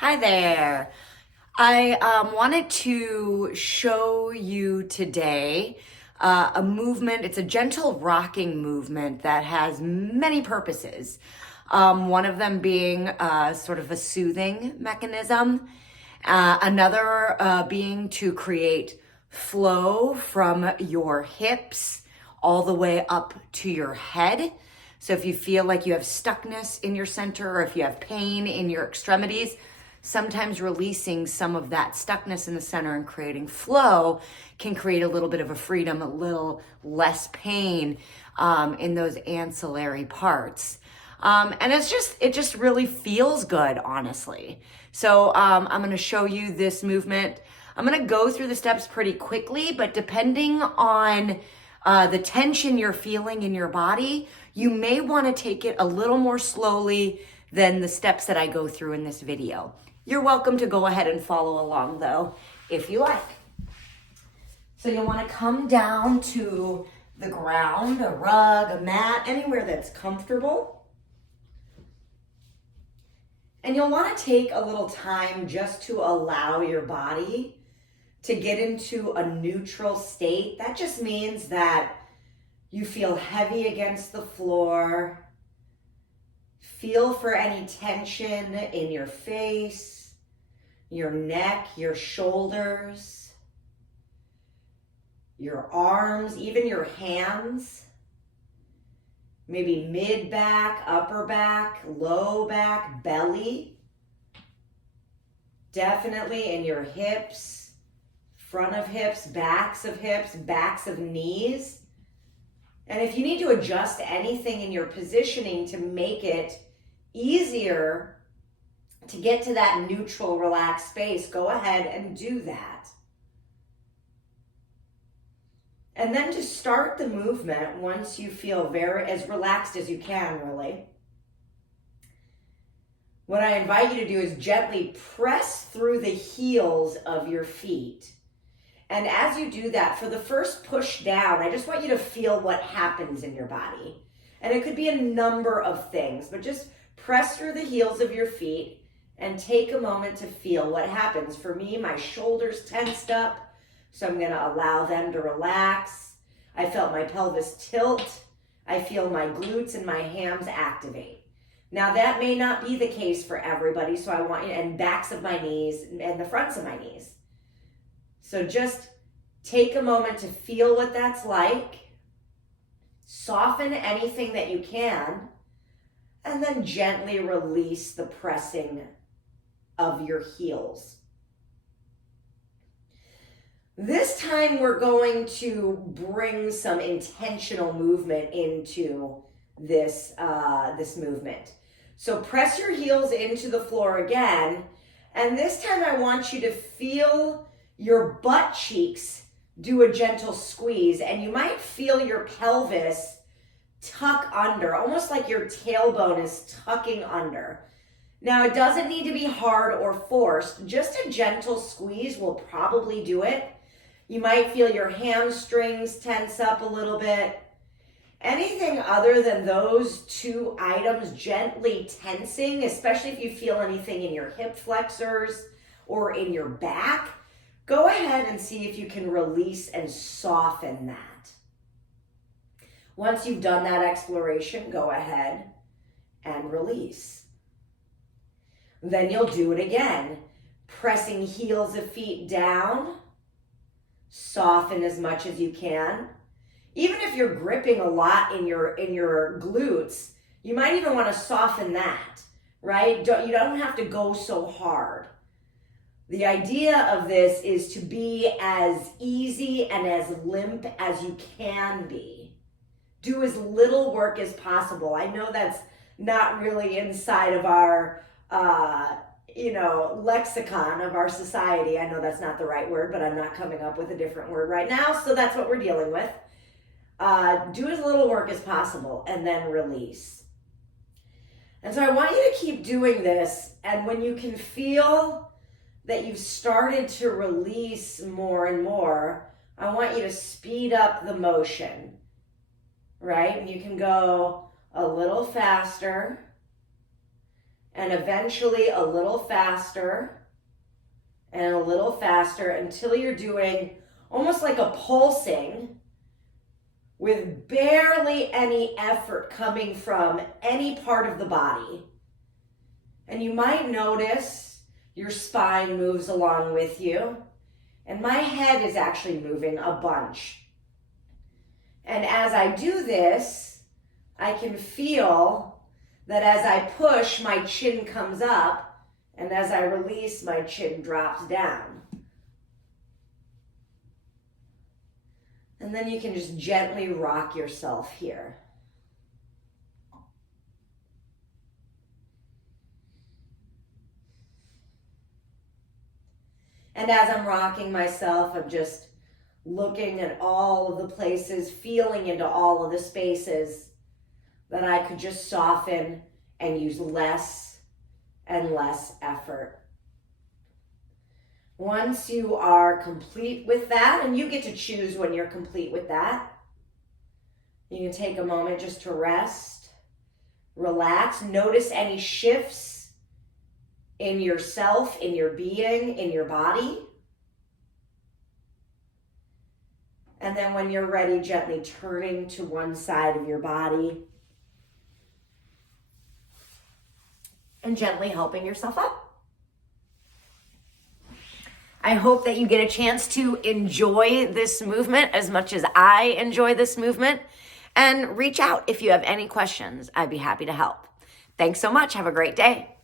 Hi there. I wanted to show you today a movement. It's a gentle rocking movement that has many purposes. One of them being sort of a soothing mechanism. Another being to create flow from your hips all the way up to your head. So if you feel like you have stuckness in your center or if you have pain in your extremities, sometimes releasing some of that stuckness in the center and creating flow can create a little bit of a freedom, a little less pain in those ancillary parts. And it just really feels good, honestly. So I'm going to show you this movement. I'm going to go through the steps pretty quickly, but depending on the tension you're feeling in your body, you may want to take it a little more slowly than the steps that I go through in this video. You're welcome to go ahead and follow along though, if you like. So you'll want to come down to the ground, a rug, a mat, anywhere that's comfortable. And you'll want to take a little time just to allow your body to get into a neutral state. That just means that you feel heavy against the floor. Feel for any tension in your face, your neck, your shoulders, your arms, even your hands. Maybe mid-back, upper back, low back, belly. Definitely in your hips, front of hips, backs of knees. And if you need to adjust anything in your positioning to make it easier to get to that neutral, relaxed space, go ahead and do that. And then to start the movement, once you feel as relaxed as you can, really, what I invite you to do is gently press through the heels of your feet. And as you do that, for the first push down, I just want you to feel what happens in your body. And it could be a number of things, but just press through the heels of your feet and take a moment to feel what happens. For me, my shoulders tensed up, so I'm going to allow them to relax. I felt my pelvis tilt. I feel my glutes and my hams activate. Now that may not be the case for everybody, so I want you, and backs of my knees and the fronts of my knees. So just take a moment to feel what that's like. Soften anything that you can, and then gently release the pressing of your heels. This time we're going to bring some intentional movement into this movement. So press your heels into the floor again, and this time I want you to feel your butt cheeks do a gentle squeeze, and you might feel your pelvis tuck under, almost like your tailbone is tucking under. Now, it doesn't need to be hard or forced. Just a gentle squeeze will probably do it. You might feel your hamstrings tense up a little bit. Anything other than those two items gently tensing, especially if you feel anything in your hip flexors or in your back, go ahead and see if you can release and soften that. Once you've done that exploration, go ahead and release. Then you'll do it again, pressing heels of feet down. Soften as much as you can. Even if you're gripping a lot in your glutes, you might even want to soften that, right? You don't have to go so hard. The idea of this is to be as easy and as limp as you can be. Do as little work as possible. I know that's not really inside of our lexicon of our society. I know that's not the right word, but I'm not coming up with a different word right now, so that's what we're dealing with. Do as little work as possible and then release. And so I want you to keep doing this, and when you can feel that you've started to release more and more, I want you to speed up the motion, right? And you can go a little faster, and eventually a little faster and a little faster until you're doing almost like a pulsing with barely any effort coming from any part of the body. And you might notice your spine moves along with you. And my head is actually moving a bunch. And as I do this, I can feel that as I push, my chin comes up, and as I release, my chin drops down. And then you can just gently rock yourself here. And as I'm rocking myself, I'm just looking at all of the places, feeling into all of the spaces that I could just soften and use less and less effort. Once you are complete with that, and you get to choose when you're complete with that, you can take a moment just to rest, relax, notice any shifts in yourself, in your being, in your body. And then when you're ready, gently turning to one side of your body and gently helping yourself up. I hope that you get a chance to enjoy this movement as much as I enjoy this movement, and reach out if you have any questions. I'd be happy to help. Thanks so much. Have a great day.